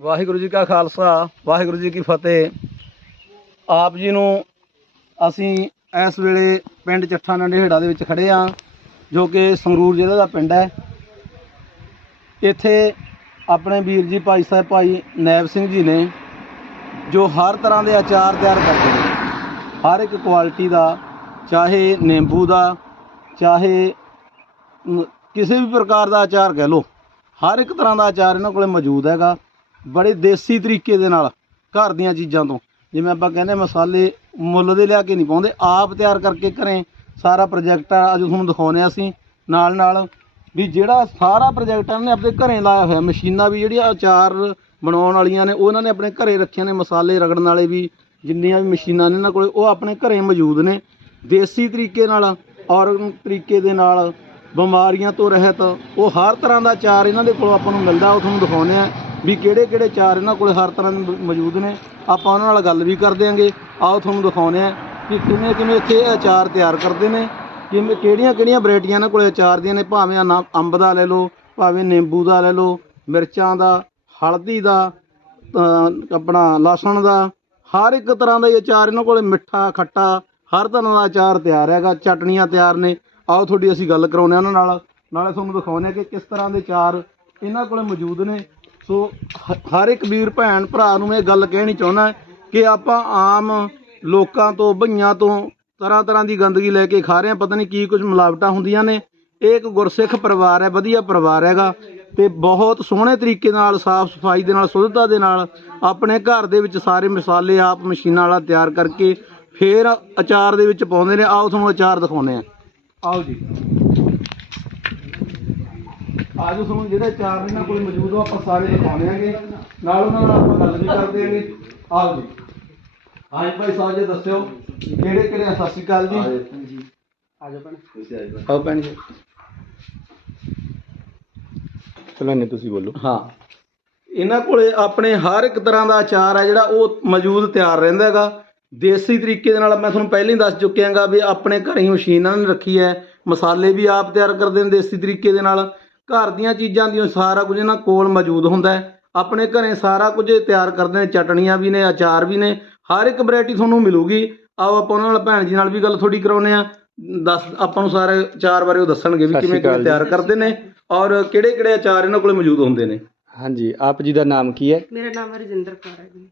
ਵਾਹਿਗੁਰੂ ਜੀ ਕਾ ਖਾਲਸਾ, ਵਾਹਿਗੁਰੂ ਜੀ ਕੀ ਫਤਿਹ। ਆਪ ਜੀ ਨੂੰ ਅਸੀਂ ਇਸ ਵੇਲੇ ਪਿੰਡ ਚੱਠਾ ਨੰਡੇਹੜਾ ਦੇ ਵਿੱਚ ਖੜੇ ਆ, ਜੋ ਕਿ ਸੰਗਰੂਰ ਜ਼ਿਲ੍ਹੇ ਦਾ ਪਿੰਡ ਹੈ। ਇੱਥੇ ਆਪਣੇ ਵੀਰ ਜੀ ਭਾਈ ਸਾਹਿਬ ਭਾਈ ਨੈਬ ਸਿੰਘ ਜੀ ਨੇ, ਜੋ ਹਰ ਤਰ੍ਹਾਂ ਦੇ ਅਚਾਰ ਤਿਆਰ ਕਰਦੇ ਨੇ। ਹਰ ਇੱਕ ਕੁਆਲਿਟੀ ਦਾ, ਚਾਹੇ ਨਿੰਬੂ ਦਾ, ਚਾਹੇ ਕਿਸੇ ਵੀ ਪ੍ਰਕਾਰ ਦਾ ਅਚਾਰ ਕਹਿ ਲਓ, ਹਰ ਇੱਕ ਤਰ੍ਹਾਂ ਦਾ ਅਚਾਰ ਇਹਨਾਂ ਕੋਲੇ ਮੌਜੂਦ ਹੈਗਾ। ਬੜੇ ਦੇਸੀ ਤਰੀਕੇ ਦੇ ਨਾਲ ਘਰ ਦੀਆਂ ਚੀਜ਼ਾਂ ਤੋਂ। ਜਿਵੇਂ ਆਪਾਂ ਕਹਿੰਦੇ ਮਸਾਲੇ ਮੁੱਲ ਦੇ ਲਿਆ ਕੇ ਨਹੀਂ ਪਾਉਂਦੇ, ਆਪ ਤਿਆਰ ਕਰਕੇ ਘਰੇ ਸਾਰਾ ਪ੍ਰੋਜੈਕਟ ਆ, ਅੱਜ ਤੁਹਾਨੂੰ ਦਿਖਾਉਂਦੇ ਹਾਂ ਅਸੀਂ ਨਾਲ ਨਾਲ ਵੀ ਜਿਹੜਾ ਸਾਰਾ ਪ੍ਰੋਜੈਕਟ ਇਹਨਾਂ ਨੇ ਆਪਣੇ ਘਰੇ ਲਾਇਆ ਹੋਇਆ। ਮਸ਼ੀਨਾਂ ਵੀ ਜਿਹੜੀਆਂ ਅਚਾਰ ਬਣਾਉਣ ਵਾਲੀਆਂ ਨੇ, ਉਹ ਇਹਨਾਂ ਨੇ ਆਪਣੇ ਘਰੇ ਰੱਖੀਆਂ ਨੇ। ਮਸਾਲੇ ਰਗੜਨ ਵਾਲੇ ਵੀ ਜਿੰਨੀਆਂ ਵੀ ਮਸ਼ੀਨਾਂ ਨੇ ਇਹਨਾਂ ਕੋਲੇ, ਉਹ ਆਪਣੇ ਘਰੇ ਮੌਜੂਦ ਨੇ। ਦੇਸੀ ਤਰੀਕੇ ਨਾਲ ਔਰਗਨ ਤਰੀਕੇ ਦੇ ਨਾਲ ਬਿਮਾਰੀਆਂ ਤੋਂ ਰਹਿਤ, ਉਹ ਹਰ ਤਰ੍ਹਾਂ ਦਾ ਅਚਾਰ ਇਹਨਾਂ ਦੇ ਕੋਲ ਆਪਾਂ ਨੂੰ ਮਿਲਦਾ, ਉਹ ਤੁਹਾਨੂੰ ਦਿਖਾਉਂਦੇ ਆ ਵੀ ਕਿਹੜੇ ਕਿਹੜੇ ਚਾਰ ਇਹਨਾਂ ਕੋਲੇ ਹਰ ਤਰ੍ਹਾਂ ਦੇ ਮ- ਮੌਜੂਦ ਨੇ, ਆਪਾਂ ਉਹਨਾਂ ਨਾਲ ਗੱਲ ਵੀ ਕਰ ਦਿਆਂਗੇ। ਆਓ ਤੁਹਾਨੂੰ ਦਿਖਾਉਂਦੇ ਆ ਕਿ ਕਿਵੇਂ ਕਿਵੇਂ ਇੱਥੇ ਅਚਾਰ ਤਿਆਰ ਕਰਦੇ ਨੇ, ਕਿਵੇਂ ਕਿਹੜੀਆਂ ਕਿਹੜੀਆਂ ਵੈਰਾਈਟੀਆਂ ਇਹਨਾਂ ਕੋਲੇ ਅਚਾਰ ਦੀਆਂ ਨੇ, ਭਾਵੇਂ ਨਾ, ਅੰਬ ਦਾ ਲੈ ਲਓ, ਭਾਵੇਂ ਨਿੰਬੂ ਦਾ ਲੈ ਲਓ, ਮਿਰਚਾਂ ਦਾ, ਹਲਦੀ ਦਾ ਤਾਂ ਆਪਣਾ ਲਸਣ ਦਾ, ਹਰ ਇੱਕ ਤਰ੍ਹਾਂ ਦਾ ਹੀ ਅਚਾਰ ਇਹਨਾਂ ਕੋਲੇ ਮਿੱਠਾ, ਖੱਟਾ, ਹਰ ਤਰ੍ਹਾਂ ਦਾ ਅਚਾਰ ਤਿਆਰ ਹੈਗਾ, ਚਟਣੀਆਂ ਤਿਆਰ ਨੇ। ਆਓ ਤੁਹਾਡੀ ਅਸੀਂ ਗੱਲ ਕਰਾਉਂਦੇ ਹਾਂ ਉਹਨਾਂ ਨਾਲ, ਨਾਲੇ ਤੁਹਾਨੂੰ ਦਿਖਾਉਂਦੇ ਹਾਂ ਕਿ ਕਿਸ ਤਰ੍ਹਾਂ ਦੇ ਚਾਰ ਇਹਨਾਂ ਕੋਲੇ ਮੌਜੂਦ ਨੇ। ਸੋ ਹ- ਹਰ ਇੱਕ ਵੀਰ ਭੈਣ ਭਰਾ ਨੂੰ ਇਹ ਗੱਲ ਕਹਿਣੀ ਚਾਹੁੰਦਾ ਕਿ ਆਪਾਂ ਆਮ ਲੋਕਾਂ ਤੋਂ ਭਈਆਂ ਤੋਂ ਤਰ੍ਹਾਂ ਤਰ੍ਹਾਂ ਦੀ ਗੰਦਗੀ ਲੈ ਕੇ ਖਾ ਰਹੇ ਹਾਂ। ਪਤਾ ਨਹੀਂ ਕੀ ਕੁਝ ਮਿਲਾਵਟਾਂ ਹੁੰਦੀਆਂ ਨੇ। ਇਹ ਇੱਕ ਗੁਰਸਿੱਖ ਪਰਿਵਾਰ ਹੈ, ਵਧੀਆ ਪਰਿਵਾਰ ਹੈਗਾ ਤੇ ਬਹੁਤ ਸੋਹਣੇ ਤਰੀਕੇ ਨਾਲ, ਸਾਫ਼ ਸਫ਼ਾਈ ਦੇ ਨਾਲ, ਸ਼ੁੱਧਤਾ ਦੇ ਨਾਲ ਆਪਣੇ ਘਰ ਦੇ ਵਿੱਚ ਸਾਰੇ ਮਸਾਲੇ, ਆਪ ਮਸ਼ੀਨਾਂ ਵਾਲਾ ਤਿਆਰ ਕਰਕੇ ਫਿਰ ਅਚਾਰ ਦੇ ਵਿੱਚ ਪਾਉਂਦੇ ਨੇ। ਆਓ ਤੁਹਾਨੂੰ ਅਚਾਰ ਦਿਖਾਉਂਦੇ ਆ ਆਓ ਜੀ। ਆਜੋ ਤੁਹਾਨੂੰ ਜਿਹੜੇ ਚਾਰ ਇਹਨਾਂ ਕੋਲ ਮੌਜੂਦ ਆ ਆਪਾਂ ਸਾਰੇ ਦਿਖਾਉਂਦੇ ਆਂਗੇ। ਨਾਲ ਉਹਨਾਂ ਨਾਲ ਆਪਾਂ ਗੱਲ ਵੀ ਕਰਦੇ ਆਂਗੇ। ਆਓ ਜੀ। ਹਾਂਜੀ ਭਾਈ ਸਾਹਿਬ ਜੀ ਦੱਸਿਓ ਕਿਹੜੇ ਕਿਹੜੇ ਆ? ਸਤਿ ਸ਼੍ਰੀ ਅਕਾਲ ਜੀ। ਹਾਂਜੀ। ਆਜੋ ਭੈਣ। ਆਓ ਭੈਣ ਜੀ। ਚਲੋ ਨੇ ਤੁਸੀਂ ਬੋਲੋ। ਹਾਂ। ਇਹਨਾਂ ਕੋਲੇ ਆਪਣੇ ਹਰ ਇੱਕ ਤਰ੍ਹਾਂ ਦਾ ਅਚਾਰ ਆ ਜਿਹੜਾ ਉਹ ਮੌਜੂਦ ਤਿਆਰ ਰਹਿੰਦਾ ਹੈਗਾ। ਦੇਸੀ ਤਰੀਕੇ ਦੇ ਨਾਲ ਮੈਂ ਤੁਹਾਨੂੰ ਪਹਿਲਾਂ ਹੀ ਦੱਸ ਚੁੱਕਿਆਂਗਾ ਵੀ ਆਪਣੇ ਘਰੇ ਹੀ ਮਸ਼ੀਨਾਂ ਨੇ ਰੱਖੀ ਹੈ। ਮਸਾਲੇ ਵੀ ਆਪ ਤਿਆਰ ਕਰਦੇ ਨੇ ਦੇਸੀ ਤਰੀਕੇ ਦੇ ਨਾਲ। ਘਰ ਦੀਆਂ ਚੀਜ਼ਾਂ ਦੀ ਸਾਰਾ ਕੁਝ ਇਹਨਾਂ ਕੋਲ ਮੌਜੂਦ ਹੁੰਦਾ ਹੈ। ਆਪਣੇ ਘਰੇ ਸਾਰਾ ਕੁਝ ਤਿਆਰ ਕਰਦੇ ਨੇ ਚਟਣੀਆਂ ਵੀ ਨੇ ਅਚਾਰ ਵੀ ਨੇ ਹਰ ਇੱਕ ਵੈਰਾਈਟੀ ਤੁਹਾਨੂੰ ਮਿਲੂਗੀ। ਆਓ ਆਪਾਂ ਉਹਨਾਂ ਨਾਲ ਭੈਣ ਜੀ ਨਾਲ ਵੀ ਗੱਲ ਥੋੜੀ ਕਰਾਉਨੇ ਆ ਦੱਸ ਆਪਾਂ ਨੂੰ ਸਾਰੇ ਅਚਾਰ ਬਾਰੇ ਉਹ ਦੱਸਣਗੇ ਵੀ ਸਤਿ ਸ਼੍ਰੀ ਕਿਵੇਂ ਕਿਵੇਂ ਅਕਾਲ ਤਿਆਰ ਕਰਦੇ ਨੇ ਔਰ ਕਿਹੜੇ ਕਿਹੜੇ ਅਚਾਰ ਇਹਨਾਂ ਕੋਲੇ ਮੌਜੂਦ ਹੁੰਦੇ ਨੇ। ਹਾਂਜੀ ਆਪ ਜੀ ਦਾ ਨਾਮ ਕੀ ਹੈ? ਮੇਰਾ ਨਾਮ ਹਰਜਿੰਦਰ ਕੌਰ ਹੈ ਜੀ।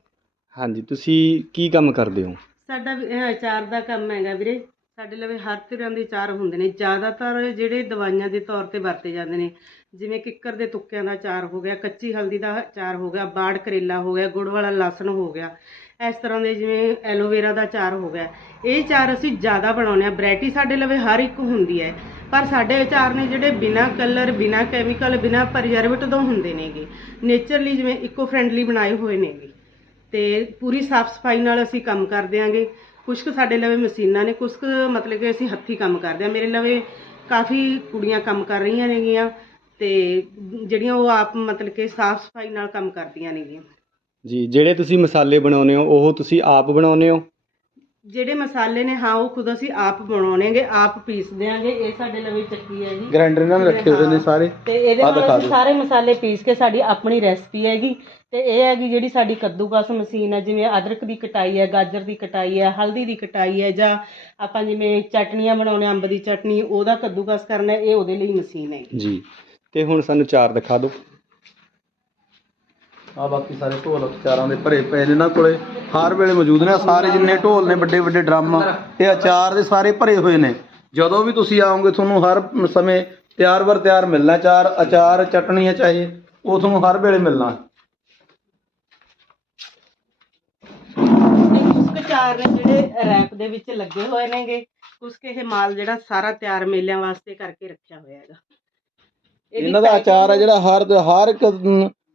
ਹਾਂਜੀ ਤੁਸੀਂ ਕੀ ਕੰਮ ਕਰਦੇ ਹੋ? ਸਾਡਾ ਵੀ ਇਹ ਅਚਾਰ ਦਾ ਕੰਮ ਹੈਗਾ ਵੀਰੇ। ਸਾਡੇ ਲਵੇ ਹਰ ਤਰ੍ਹਾਂ ਦੇ ਅਚਾਰ ਹੁੰਦੇ ਨੇ। ਜ਼ਿਆਦਾਤਰ ਜਿਹੜੇ ਦਵਾਈਆਂ ਦੇ ਤੌਰ ਤੇ ਵਰਤੇ ਜਾਂਦੇ ਨੇ, ਜਿਵੇਂ ਕਿੱਕਰ ਦੇ ਤੁੱਕਿਆਂ ਦਾ ਅਚਾਰ ਹੋ ਗਿਆ, ਕੱਚੀ ਹਲਦੀ ਦਾ ਅਚਾਰ ਹੋ ਗਿਆ, ਬਾੜ ਕਰੇਲਾ ਹੋ ਗਿਆ, ਗੁੜ ਵਾਲਾ ਲਸਣ ਹੋ ਗਿਆ, ਇਸ ਤਰ੍ਹਾਂ ਦੇ ਜਿਵੇਂ ਐਲੋਵੇਰਾ ਦਾ ਅਚਾਰ ਹੋ ਗਿਆ। ਇਹ ਅਚਾਰ ਅਸੀਂ ਜ਼ਿਆਦਾ ਬਣਾਉਂਦੇ ਆ ਵੈਰਾਈਟੀ ਸਾਡੇ ਲਵੇ ਹਰ ਇੱਕ ਹੁੰਦੀ ਹੈ, ਪਰ ਸਾਡੇ ਅਚਾਰ ਨੇ ਜਿਹੜੇ ਬਿਨਾ ਕਲਰ, ਬਿਨਾ ਕੈਮੀਕਲ, ਬਿਨਾ ਪ੍ਰੀਜ਼ਰਵੇਟਿਵ ਤੋਂ ਹੁੰਦੇ ਨੇਗੇ। ਨੇਚਰਲੀ ਜਿਵੇਂ ਇਕੋ ਫ੍ਰੈਂਡਲੀ ਬਣਾਏ ਹੋਏ ਨੇਗੇ। ਤੇ ਪੂਰੀ ਸਾਫ਼ ਸਫ਼ਾਈ ਨਾਲ ਅਸੀਂ ਕੰਮ ਕਰਦੇ ਆਂਗੇ ਕੁਝ ਕੁ ਸਾਡੇ ਲਵੇ ਮਸ਼ੀਨਾਂ ਨੇ ਕੁਝ ਕੁ ਮਤਲਬ ਕਿ ਅਸੀਂ ਹੱਥੀਂ ਕੰਮ ਕਰਦੇ ਆ ਮੇਰੇ ਲਵੇ ਕਾਫੀ ਕੁੜੀਆਂ ਕੰਮ ਕਰ ਰਹੀਆਂ ਨੇਗੀਆਂ ਤੇ ਜਿਹੜੀਆਂ ਉਹ ਆਪ ਮਤਲਬ ਕਿ ਸਾਫ਼ ਸਫ਼ਾਈ ਨਾਲ ਕੰਮ ਕਰਦੀਆਂ ਨੇਗੀਆਂ। ਜੀ, ਜਿਹੜੇ ਤੁਸੀਂ ਮਸਾਲੇ ਬਣਾਉਂਦੇ ਹੋ, ਉਹ ਤੁਸੀਂ ਆਪ ਬਣਾਉਂਦੇ ਹੋ? ਜਿਹੜੇ ਮਸਾਲੇ ਨੇ ਹਾਂ ਉਹ ਖੁਦ ਅਸੀਂ ਆਪ ਬਣਾਉਣੇਗੇ ਆਪ ਪੀਸਦੇ ਆਂਗੇ ਇਹ ਸਾਡੇ ਲਵੇ ਚੱਕੀ ਹੈ ਜੀ। ਗ੍ਰਾਈਂਡਰ ਇਹਨਾਂ ਨੇ ਰੱਖੇ ਹੋਏ ਨੇ ਸਾਰੇ। ਤੇ ਇਹਦੇ ਆਹ ਨਾਲ ਦਿਖਾ ਅਸੀਂ ਦਿਓ। ਸਾਰੇ ਮਸਾਲੇ ਪੀਸ ਕੇ ਸਾਡੀ ਆਪਣੀ ਰੈਸਪੀ ਹੈਗੀ। ਤੇ ਇਹ ਹੈਗੀ ਜਿਹੜੀ ਸਾਡੀ ਕੱਦੂਕਸ ਮਸ਼ੀਨ ਹੈ ਜਿਵੇਂ ਅਦਰਕ ਦੀ ਕਟਾਈ ਹੈ ਗਾਜਰ ਦੀ ਕਟਾਈ ਹੈ ਹਲਦੀ ਦੀ ਕਟਾਈ ਹੈ ਜਾਂ ਆਪਾਂ ਜਿਵੇਂ ਚਟਨੀਆਂ ਬਣਾਉਣੇ ਅੰਬ ਦੀ ਚਟਨੀ ਉਹਦਾ ਕੱਦੂਕਸ ਕਰਨਾ ਇਹ ਉਹਦੇ ਲਈ ਮਸ਼ੀਨ ਹੈ ਜੀ। ਤੇ ਹੁਣ ਸਾਨੂੰ ਚਾਰ ਦਿਖਾ ਦਿਓ। ਆ ਬਾਕੀ ਸਾਰੇ ਢੋਲ ਅਚਾਰਾਂ ਦੇ ਭਰੇ ਪਏ ਨੇ ਇਹਨਾਂ ਕੋਲੇ। ਹਰ ਵੇਲੇ ਮੌਜੂਦ ਨੇ ਆਹ ਸਾਰੇ ਜਿੰਨੇ ਢੋਲ ਨੇ ਵੱਡੇ ਵੱਡੇ ਡਰਮ ਤੇ ਅਚਾਰ ਦੇ ਸਾਰੇ ਭਰੇ ਹੋਏ ਨੇ। ਜਦੋਂ ਵੀ ਤੁਸੀਂ ਆਓਗੇ ਤੁਹਾਨੂੰ ਹਰ ਸਮੇਂ ਤਿਆਰ ਵਰ ਤਿਆਰ ਮਿਲਣਾ ਅਚਾਰ ਅਚਾਰ ਚਟਣੀ ਹੈ ਚਾਹੇ ਉਹ ਤੁਹਾਨੂੰ ਹਰ ਵੇਲੇ ਮਿਲਣਾ। ਕੁਝ ਚਾਰ ਨੇ ਜਿਹੜੇ ਰੈਪ ਦੇ ਵਿੱਚ ਲੱਗੇ ਹੋਏ ਨੇਗੇ। ਕੁਝ ਕੁ ਇਹ ਮਾਲ ਜਿਹੜਾ ਸਾਰਾ ਤਿਆਰ ਮੇਲਿਆਂ ਵਾਸਤੇ ਕਰਕੇ ਰੱਖਿਆ ਹੋਇਆ ਹੈਗਾ। ਇਹਦੀ ਇਹਨਾਂ ਦਾ packing- ਅਚਾਰ ਹੈ ਜਿਹੜਾ ਹਰ ਹਰ ਇੱਕ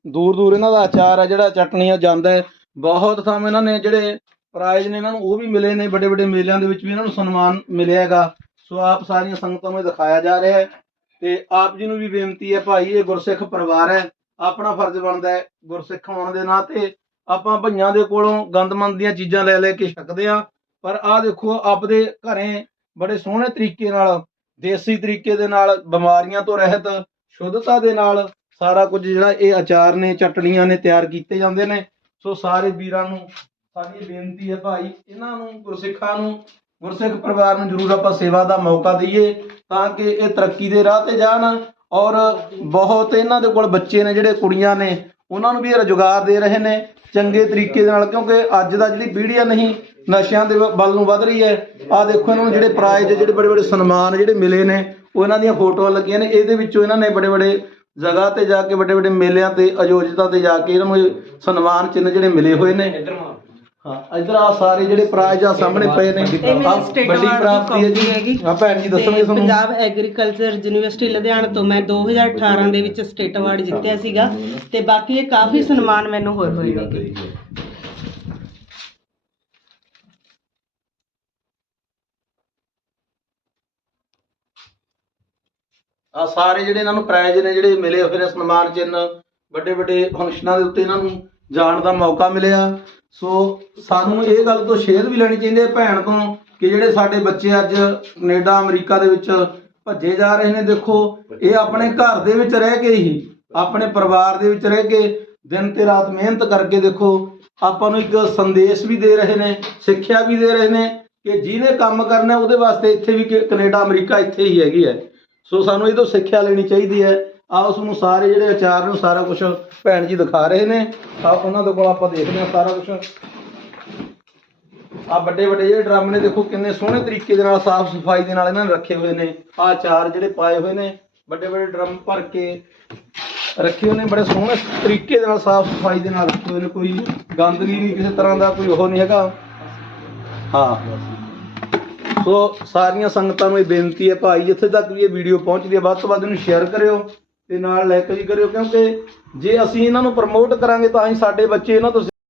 ਦੂਰ ਦੂਰ ਇਹਨਾਂ ਦਾ ਅਚਾਰ ਹੈ ਜਿਹੜਾ ਚਟਣੀ ਜਾਂਦਾ ਹੈ। ਬਹੁਤ ਥਾਂ ਇਹਨਾਂ ਨੇ ਜਿਹੜੇ ਪ੍ਰਾਈਜ਼ ਨੇ ਇਹਨਾਂ ਨੂੰ ਉਹ ਵੀ ਮਿਲੇ ਨੇ, ਵੱਡੇ ਵੱਡੇ ਮੇਲਿਆਂ ਦੇ ਵਿੱਚ ਵੀ ਇਹਨਾਂ ਨੂੰ ਸਨਮਾਨ ਮਿਲਿਆ ਹੈਗਾ। ਸੋ ਆਪ ਸਾਰੀਆਂ ਸੰਗਤਾਂ ਨੂੰ ਇਹ ਦਿਖਾਇਆ ਜਾ ਰਿਹਾ ਹੈ। ਤੇ ਆਪ ਜੀ ਨੂੰ ਵੀ ਬੇਨਤੀ ਹੈ ਭਾਈ, ਇਹ ਗੁਰਸਿੱਖ ਪਰਿਵਾਰ ਹੈ। ਆਪਣਾ ਫਰਜ਼ ਬਣਦਾ ਹੈ ਗੁਰਸਿੱਖ ਹੋਣ ਦੇ ਨਾਤੇ ਆਪਾਂ ਭਈਆਂ ਦੇ ਕੋਲੋਂ ਗੰਦਮੰਦ ਦੀਆਂ ਚੀਜ਼ਾਂ ਲੈ ਲੈ ਕੇ ਛਕਦੇ ਆ ਪਰ ਆਹ ਦੇਖੋ, ਆਪਦੇ ਘਰੇ ਬੜੇ ਸੋਹਣੇ ਤਰੀਕੇ ਨਾਲ, ਦੇਸੀ ਤਰੀਕੇ ਦੇ ਨਾਲ, ਬਿਮਾਰੀਆਂ ਤੋਂ ਰਹਿਤ, ਸ਼ੁੱਧਤਾ ਦੇ ਨਾਲ ਸਾਰਾ ਕੁਝ ਜਿਹੜਾ ਇਹ ਅਚਾਰ ਨੇ, ਚਟਣੀਆਂ ਨੇ ਤਿਆਰ ਕੀਤੇ ਜਾਂਦੇ ਨੇ। ਸੋ ਸਾਰੇ ਵੀਰਾਂ ਨੂੰ ਸਾਡੀ ਬੇਨਤੀ ਹੈ ਭਾਈ, ਇਹਨਾਂ ਨੂੰ, ਗੁਰਸਿੱਖਾਂ ਨੂੰ, ਗੁਰਸਿੱਖ ਪਰਿਵਾਰ ਨੂੰ ਜ਼ਰੂਰ ਆਪਾਂ ਸੇਵਾ ਦਾ ਮੌਕਾ ਦਈਏ ਤਾਂ ਕਿ ਇਹ ਤਰੱਕੀ ਦੇ ਰਾਹ ਤੇ ਜਾਣ ਔਰ ਬਹੁਤ ਇਹਨਾਂ ਦੇ ਕੋਲ ਬੱਚੇ ਨੇ, ਜਿਹੜੇ ਕੁੜੀਆਂ ਨੇ, ਉਹਨਾਂ ਨੂੰ ਵੀ ਇਹ ਰੁਜ਼ਗਾਰ ਦੇ ਰਹੇ ਨੇ ਚੰਗੇ ਤਰੀਕੇ ਦੇ ਨਾਲ, ਕਿਉਂਕਿ ਅੱਜ ਦਾ ਜਿਹੜੀ ਪੀੜ੍ਹੀ ਆ ਨਹੀਂ, ਨਸ਼ਿਆਂ ਦੇ ਵੱਲ ਨੂੰ ਵੱਧ ਰਹੀ ਹੈ। ਆ ਦੇਖੋ ਇਹਨਾਂ ਨੂੰ ਜਿਹੜੇ ਪ੍ਰਾਈਜ਼ ਜਿਹੜੇ ਬੜੇ ਬੜੇ ਸਨਮਾਨ ਜਿਹੜੇ ਮਿਲੇ ਨੇ, ਉਹ ਇਹਨਾਂ ਦੀਆਂ ਫੋਟੋਆਂ ਲੱਗੀਆਂ ਨੇ, ਇਹਦੇ ਵਿੱਚੋਂ ਇਹਨਾਂ ਨੇ ਬੜੇ ਬੜੇ ਜਗ੍ਹਾ ਤੇ ਜਾ ਕੇ ਵੱਡੇ ਵੱਡੇ ਮੇਲਿਆਂ ਤੇ ਆਯੋਜਿਤਾਂ ਤੇ ਜਾ ਕੇ ਇਹਨਾਂ ਨੂੰ ਸਨਮਾਨ ਚਿੰਨ੍ਹ ਜਿਹੜੇ ਮਿਲੇ ਹੋਏ ਨੇ। ਹਾਂ ਇਧਰ ਆ ਸਾਰੇ ਜਿਹੜੇ ਪ੍ਰਾਈਜ਼ ਆ ਸਾਹਮਣੇ ਪਏ ਨੇ। ਵੱਡੀ ਦੀ ਪ੍ਰਾਪਤੀ ਹੈ। ਜੀ। ਆ ਭੈਣ ਜੀ ਦੱਸਣਗੇ ਤੇ ਤੁਹਾਨੂੰ? ਪੰਜਾਬ ਐਗਰੀਕਲਚਰ ਯੂਨੀਵਰਸਿਟੀ ਲੁਧਿਆਣਾ ਤੋਂ ਮੈਂ 2018 ਦੇ ਵਿੱਚ ਸਟੇਟ ਅਵਾਰਡ ਜਿੱਤਿਆ ਸੀਗਾ। ਤੇ ਬਾਕੀ ਇਹ ਕਾਫੀ ਸਨਮਾਨ ਮੈਨੂੰ ਹੋਏ ਹੋਏ ਨੇ। ਆ ਸਾਰੇ ਜਿਹੜੇ ਇਹਨਾਂ ਨੂੰ ਪ੍ਰਾਈਜ਼ ਨੇ, ਜਿਹੜੇ ਮਿਲੇ ਹੋਏ ਨੇ ਸਨਮਾਨ ਚਿੰਨ੍ਹ, ਵੱਡੇ ਵੱਡੇ ਫੰਕਸ਼ਨਾਂ ਦੇ ਉੱਤੇ ਇਹਨਾਂ ਨੂੰ ਜਾਣ ਦਾ ਮੌਕਾ ਮਿਲਿਆ। ਸੋ ਸਾਨੂੰ ਇਹ ਗੱਲ ਤੋਂ ਸ਼ੇਅਰ ਵੀ ਲੈਣੀ ਚਾਹੀਦੀ ਹੈ ਭੈਣ ਤੋਂ ਕਿ ਜਿਹੜੇ ਸਾਡੇ ਬੱਚੇ ਅੱਜ ਕੈਨੇਡਾ, ਅਮਰੀਕਾ ਦੇ ਵਿੱਚ ਭੱਜੇ ਜਾ ਰਹੇ ਨੇ, ਦੇਖੋ, ਇਹ ਆਪਣੇ ਘਰ ਦੇ ਵਿੱਚ ਰਹਿ ਕੇ ਹੀ, ਆਪਣੇ ਪਰਿਵਾਰ ਦੇ ਵਿੱਚ ਰਹਿ ਕੇ ਦਿਨ ਤੇ ਰਾਤ ਮਿਹਨਤ ਕਰਕੇ ਦੇਖੋ, ਆਪਾਂ ਨੂੰ ਇੱਕ ਸੰਦੇਸ਼ ਵੀ ਦੇ ਰਹੇ ਨੇ, ਸਿੱਖਿਆ ਵੀ ਦੇ ਰਹੇ ਨੇ ਕਿ ਜਿਹਨੇ ਕੰਮ ਕਰਨਾ ਉਹਦੇ ਵਾਸਤੇ ਇੱਥੇ ਵੀ ਕਿ ਕੈਨੇਡਾ, ਅਮਰੀਕਾ ਇੱਥੇ ਹੀ ਹੈਗੀ ਹੈ। ਸੋ ਸਾਨੂੰ ਇਹ ਤੋਂ ਸਿੱਖਿਆ ਲੈਣੀ ਚਾਹੀਦੀ ਹੈ। ਆ ਉਸ ਨੂੰ ਸਾਰੇ ਜਿਹੜੇ ਆਚਾਰ ਨੂੰ ਸਾਰਾ ਕੁਝ ਭੈਣ ਜੀ ਦਿਖਾ ਰਹੇ ਨੇ। ਆ ਉਹਨਾਂ ਦੇ ਕੋਲ ਆਪਾਂ ਦੇਖਦੇ ਹਾਂ ਸਾਰਾ ਕੁਝ ਆ ਵੱਡੇ ਵੱਡੇ ਜਿਹੜੇ ਡਰਮ ਨੇ, ਦੇਖੋ ਕਿੰਨੇ ਸੋਹਣੇ ਤਰੀਕੇ ਦੇ ਨਾਲ, ਸਾਫ਼ ਸਫ਼ਾਈ ਦੇ ਨਾਲ ਇਹਨਾਂ ਨੇ ਰੱਖੇ ਹੋਏ ਨੇ। ਆ ਚਾਰ ਜਿਹੜੇ ਪਾਏ ਹੋਏ ਨੇ, ਵੱਡੇ ਵੱਡੇ ਡਰਮ ਭਰ ਕੇ ਰੱਖੇ ਹੋਏ ਨੇ, ਬੜੇ ਸੋਹਣੇ ਤਰੀਕੇ ਦੇ ਨਾਲ, ਸਾਫ਼ ਸਫ਼ਾਈ ਦੇ ਨਾਲ ਰੱਖੇ ਹੋਏ ਨੇ। ਕੋਈ ਗੰਦਗੀ ਨਹੀਂ ਕਿਸੇ ਤਰ੍ਹਾਂ ਦਾ, ਕੋਈ ਉਹ ਨਹੀਂ ਹੈਗਾ। ਹਾਂ। ਸੋ ਸਾਰੀਆਂ ਸੰਗਤਾਂ ਨੂੰ ਇਹ ਬੇਨਤੀ ਹੈ ਭਾਈ, ਜਿੱਥੇ ਤੱਕ ਵੀ ਇਹ ਵੀਡੀਓ ਪਹੁੰਚਦੀ ਹੈ, ਵੱਧ ਤੋਂ ਵੱਧ ਇਹਨੂੰ ਸ਼ੇਅਰ ਕਰਿਓ ਤੇ ਨਾਲ ਲਾਈਕ ਵੀ ਕਰਿਓ, ਕਿਉਂਕਿ ਜੇ ਅਸੀਂ ਇਹਨਾਂ ਨੂੰ ਪ੍ਰਮੋਟ ਕਰਾਂਗੇ ਤਾਂ ਹੀ ਸਾਡੇ ਬੱਚੇ ਇਹਨਾਂ ਤੋਂ